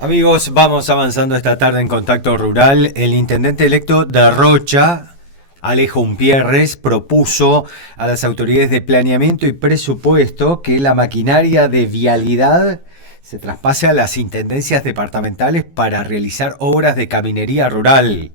Amigos, vamos avanzando esta tarde en Contacto Rural. El intendente electo de Rocha, Alejo Umpierres, propuso a las autoridades de planeamiento y presupuesto que la maquinaria de vialidad se traspase a las intendencias departamentales para realizar obras de caminería rural.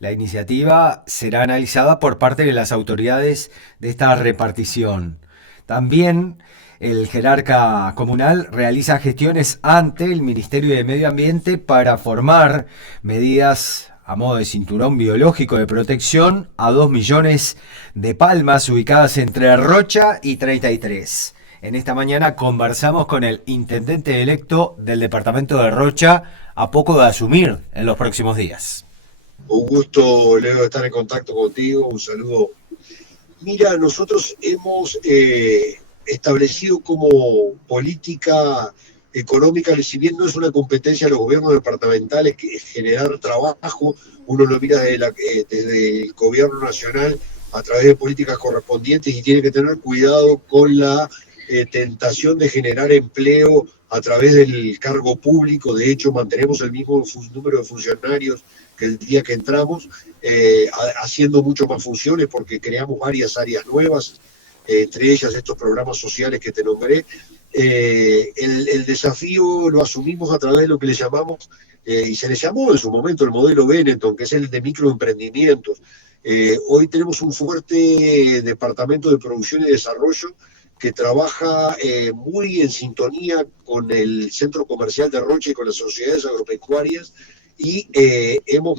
La iniciativa será analizada por parte de las autoridades de esta repartición. También el jerarca comunal realiza gestiones ante el Ministerio de Medio Ambiente para formar medidas a modo de cinturón biológico de protección a 2 millones de palmas ubicadas entre Rocha y 33. En esta mañana conversamos con el intendente electo del departamento de Rocha a poco de asumir en los próximos días. Un gusto, Leo, estar en contacto contigo. Un saludo. Mira, nosotros hemos establecido como política económica, si bien no es una competencia de los gobiernos departamentales, que es generar trabajo, uno lo mira desde el gobierno nacional a través de políticas correspondientes y tiene que tener cuidado con la tentación de generar empleo a través del cargo público. De hecho, mantenemos el mismo número de funcionarios que el día que entramos, haciendo mucho más funciones porque creamos varias áreas nuevas, entre ellas estos programas sociales que te nombré. El desafío lo asumimos a través de lo que le llamamos, y se le llamó en su momento el modelo Benetton, que es el de microemprendimientos. Hoy tenemos un fuerte departamento de producción y desarrollo que trabaja muy en sintonía con el centro comercial de Rocha y con las sociedades agropecuarias, y hemos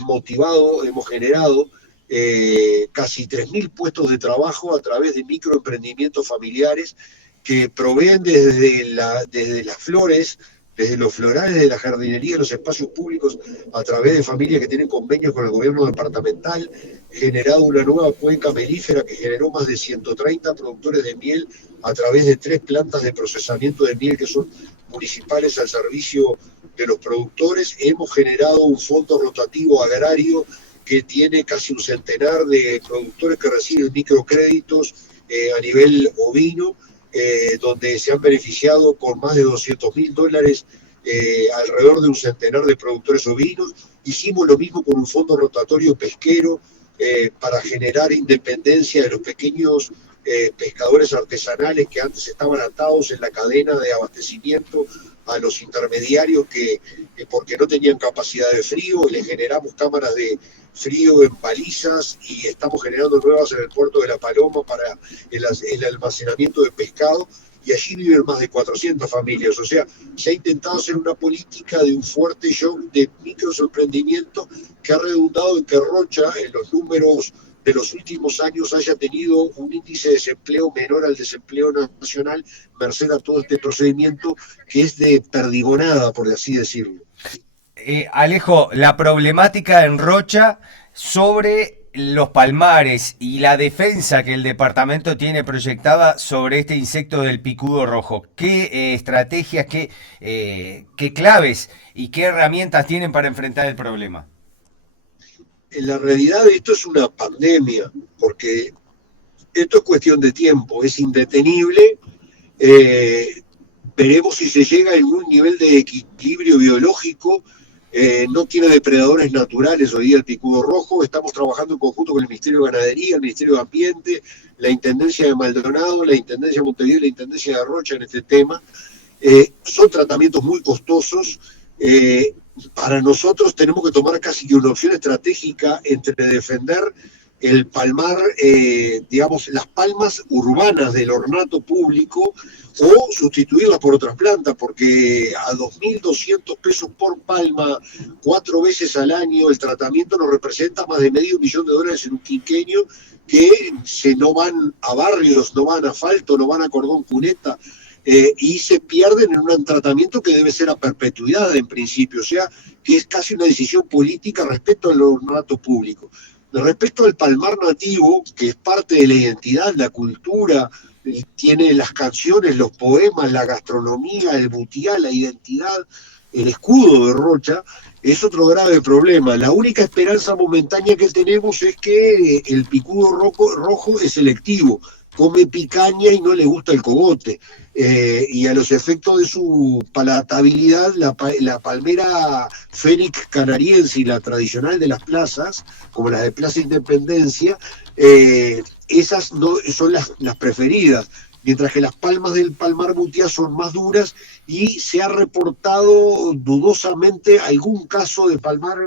generado casi 3.000 puestos de trabajo a través de microemprendimientos familiares que proveen desde las flores, desde los florales de la jardinería, los espacios públicos, a través de familias que tienen convenios con el gobierno departamental, generado una nueva cuenca melífera que generó más de 130 productores de miel a través de 3 plantas de procesamiento de miel que son municipales al servicio de los productores. Hemos generado un fondo rotativo agrario que tiene casi un centenar de productores que reciben microcréditos a nivel ovino, donde se han beneficiado con más de $200.000 alrededor de un centenar de productores ovinos. Hicimos lo mismo con un fondo rotatorio pesquero para generar independencia de los pequeños pescadores artesanales que antes estaban atados en la cadena de abastecimiento a los intermediarios que porque no tenían capacidad de frío, y les generamos cámaras de frío en balizas y estamos generando nuevas en el puerto de La Paloma para el almacenamiento de pescado, y allí viven más de 400 familias. O sea, se ha intentado hacer una política de un fuerte shock de microemprendimiento que ha redundado en que Rocha, en los números de los últimos años, haya tenido un índice de desempleo menor al desempleo nacional, merced a todo este procedimiento que es de perdigonada, por así decirlo. Alejo, la problemática en Rocha sobre los palmares y la defensa que el departamento tiene proyectada sobre este insecto del picudo rojo. ¿Qué estrategias, qué claves y qué herramientas tienen para enfrentar el problema? En la realidad esto es una pandemia, porque esto es cuestión de tiempo, es indetenible. Veremos si se llega a algún nivel de equilibrio biológico. No tiene depredadores naturales hoy día el picudo rojo. Estamos trabajando en conjunto con el Ministerio de Ganadería, el Ministerio de Ambiente, la Intendencia de Maldonado, la Intendencia de Montevideo y la Intendencia de Rocha en este tema. Son tratamientos muy costosos. Para nosotros tenemos que tomar casi que una opción estratégica entre defender el palmar, digamos, las palmas urbanas del ornato público, o sustituirlas por otras plantas, porque a 2.200 pesos por palma, 4 veces al año, el tratamiento nos representa más de $500.000 en un quinquenio, que no van a barrios, no van a asfalto, no van a cordón cuneta, y se pierden en un tratamiento que debe ser a perpetuidad en principio, o sea, que es casi una decisión política respecto al ornato público. Respecto al palmar nativo, que es parte de la identidad, la cultura, tiene las canciones, los poemas, la gastronomía, el butiá, la identidad, el escudo de Rocha, es otro grave problema. La única esperanza momentánea que tenemos es que el picudo rojo es selectivo. come picaña y no le gusta el cogote. Y a los efectos de su palatabilidad, la palmera Fénix canariense y la tradicional de las plazas, como las de Plaza Independencia, esas no son las preferidas, mientras que las palmas del palmar butiá son más duras y se ha reportado dudosamente algún caso de palma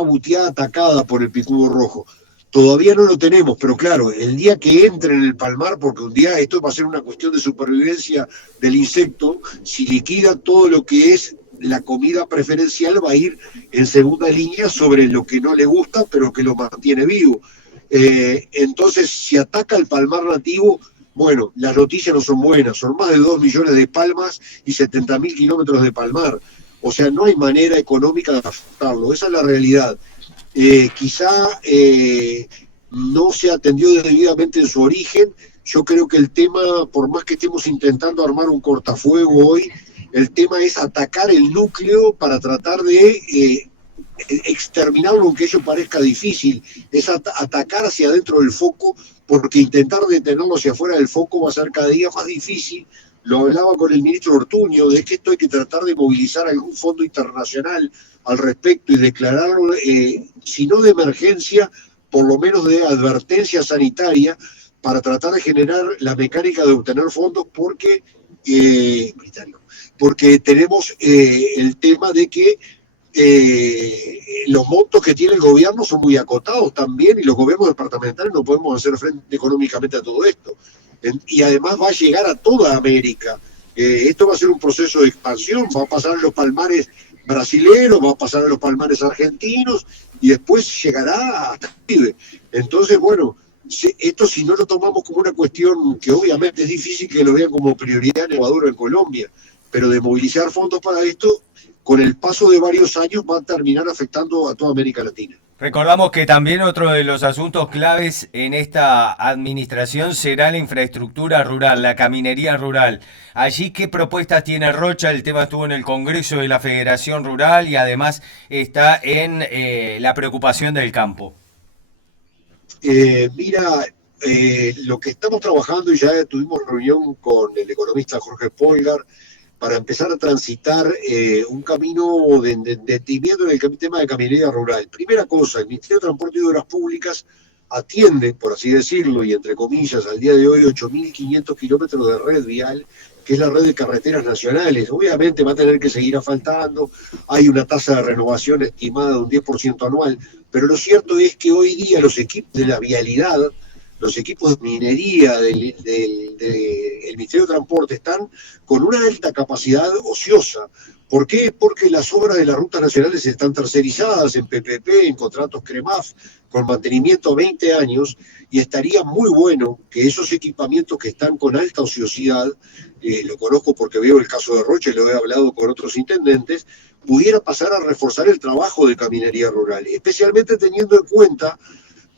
butiá atacada por el picudo rojo. Todavía no lo tenemos, pero claro, el día que entre en el palmar, porque un día esto va a ser una cuestión de supervivencia del insecto, si liquida todo lo que es la comida preferencial, va a ir en segunda línea sobre lo que no le gusta, pero que lo mantiene vivo. Entonces, si ataca el palmar nativo, bueno, las noticias no son buenas, son más de 2 millones de palmas y 70.000 kilómetros de palmar. O sea, no hay manera económica de afectarlo, esa es la realidad. Quizá no se atendió debidamente en su origen. Yo creo que el tema, por más que estemos intentando armar un cortafuego hoy, el tema es atacar el núcleo para tratar de exterminarlo, aunque ello parezca difícil, es atacar hacia adentro del foco, porque intentar detenerlo hacia afuera del foco va a ser cada día más difícil. Lo hablaba con el ministro Ortuño, de que esto hay que tratar de movilizar algún fondo internacional al respecto y declararlo, si no de emergencia, por lo menos de advertencia sanitaria, para tratar de generar la mecánica de obtener fondos, porque tenemos el tema de que los montos que tiene el gobierno son muy acotados también, y los gobiernos departamentales no podemos hacer frente económicamente a todo esto. Y además va a llegar a toda América. Esto va a ser un proceso de expansión, va a pasar en los palmares brasileños, va a pasar en los palmares argentinos y después llegará hasta Chile. Entonces, bueno, esto si no lo tomamos como una cuestión que obviamente es difícil que lo vean como prioridad en Ecuador o en Colombia, pero de movilizar fondos para esto, con el paso de varios años va a terminar afectando a toda América Latina. Recordamos que también otro de los asuntos claves en esta administración será la infraestructura rural, la caminería rural. Allí, ¿qué propuestas tiene Rocha? El tema estuvo en el Congreso de la Federación Rural y además está en la preocupación del campo. Mira, lo que estamos trabajando, y ya tuvimos reunión con el economista Jorge Polgar, para empezar a transitar un camino de entendimiento en el tema de caminería rural. Primera cosa, el Ministerio de Transporte y Obras Públicas atiende, por así decirlo, y entre comillas, al día de hoy 8.500 kilómetros de red vial, que es la red de carreteras nacionales. Obviamente va a tener que seguir asfaltando, hay una tasa de renovación estimada de un 10% anual, pero lo cierto es que hoy día los equipos de la vialidad, los equipos de minería del Ministerio de Transporte están con una alta capacidad ociosa. ¿Por qué? Porque las obras de las rutas nacionales están tercerizadas en PPP, en contratos CREMAF, con mantenimiento a 20 años, y estaría muy bueno que esos equipamientos que están con alta ociosidad, lo conozco porque veo el caso de Rocha y lo he hablado con otros intendentes, pudiera pasar a reforzar el trabajo de caminería rural, especialmente teniendo en cuenta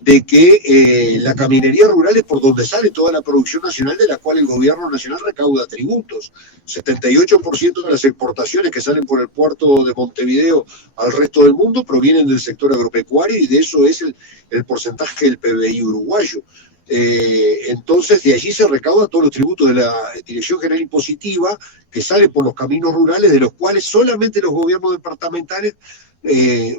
de que la caminería rural es por donde sale toda la producción nacional, de la cual el gobierno nacional recauda tributos. 78% de las exportaciones que salen por el puerto de Montevideo al resto del mundo provienen del sector agropecuario, y de eso es el porcentaje del PBI uruguayo. Entonces, de allí se recauda todos los tributos de la Dirección General Impositiva, que sale por los caminos rurales, de los cuales solamente los gobiernos departamentales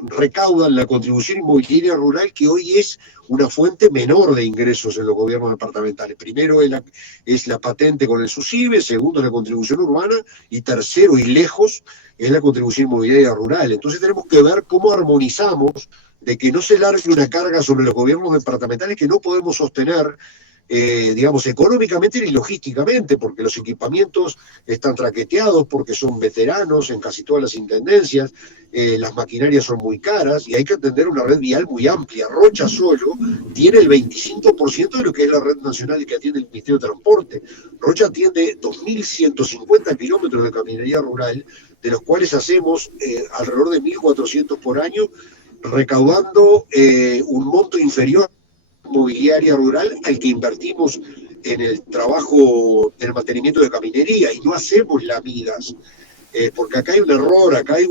recaudan la contribución inmobiliaria rural, que hoy es una fuente menor de ingresos en los gobiernos departamentales. Primero es la patente con el SUSIBE, segundo es la contribución urbana, y tercero y lejos es la contribución inmobiliaria rural. Entonces tenemos que ver cómo armonizamos de que no se largue una carga sobre los gobiernos departamentales que no podemos sostener, digamos, económicamente ni logísticamente, porque los equipamientos están traqueteados, porque son veteranos en casi todas las intendencias, las maquinarias son muy caras y hay que atender una red vial muy amplia. Rocha solo tiene el 25% de lo que es la red nacional que atiende el Ministerio de Transporte. Rocha atiende 2.150 kilómetros de caminería rural, de los cuales hacemos alrededor de 1.400 por año, recaudando un monto inferior mobiliaria rural al que invertimos en el trabajo, en el mantenimiento de caminería, y no hacemos lamidas, porque acá hay un error, acá hay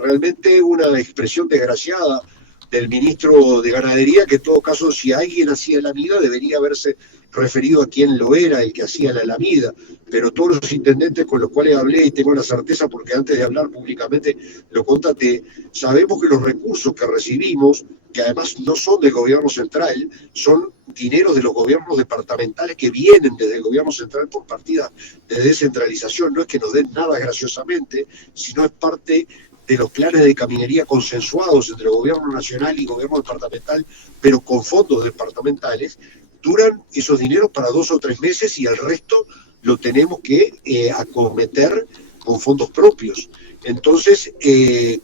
realmente una expresión desgraciada, del ministro de Ganadería, que en todo caso, si alguien hacía la mida, debería haberse referido a quién lo era el que hacía la lamida, pero todos los intendentes con los cuales hablé, y tengo la certeza porque antes de hablar públicamente lo contaste, sabemos que los recursos que recibimos, que además no son del gobierno central, son dineros de los gobiernos departamentales que vienen desde el gobierno central por partidas de descentralización. No es que nos den nada graciosamente, sino es parte de los planes de caminería consensuados entre el gobierno nacional y gobierno departamental, pero con fondos departamentales. Duran esos dineros para 2 o 3 meses y el resto lo tenemos que acometer con fondos propios. Entonces,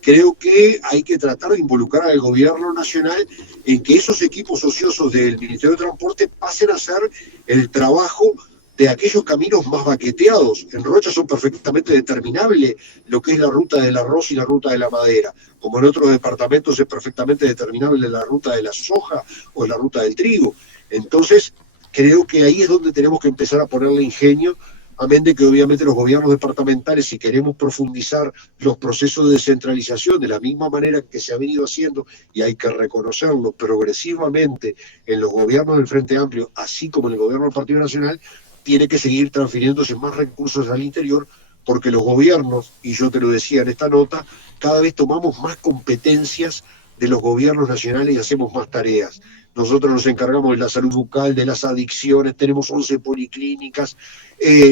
creo que hay que tratar de involucrar al gobierno nacional en que esos equipos ociosos del Ministerio de Transporte pasen a hacer el trabajo de aquellos caminos más baqueteados. En Rocha son perfectamente determinables lo que es la ruta del arroz y la ruta de la madera, como en otros departamentos es perfectamente determinable la ruta de la soja o la ruta del trigo. Entonces, creo que ahí es donde tenemos que empezar a ponerle ingenio, amén de que obviamente los gobiernos departamentales, si queremos profundizar los procesos de descentralización de la misma manera que se ha venido haciendo, y hay que reconocerlo progresivamente en los gobiernos del Frente Amplio, así como en el gobierno del Partido Nacional, tiene que seguir transfiriéndose más recursos al interior, porque los gobiernos, y yo te lo decía en esta nota, cada vez tomamos más competencias de los gobiernos nacionales y hacemos más tareas. Nosotros nos encargamos de la salud bucal, de las adicciones, tenemos 11 policlínicas,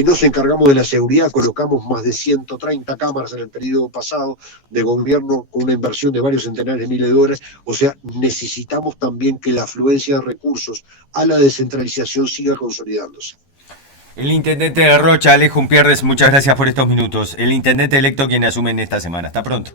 nos encargamos de la seguridad, colocamos más de 130 cámaras en el periodo pasado de gobierno con una inversión de varios centenares de miles de dólares. O sea, necesitamos también que la afluencia de recursos a la descentralización siga consolidándose. El intendente de Rocha, Alejo Umpierres, muchas gracias por estos minutos. El intendente electo quien asume en esta semana. Hasta pronto.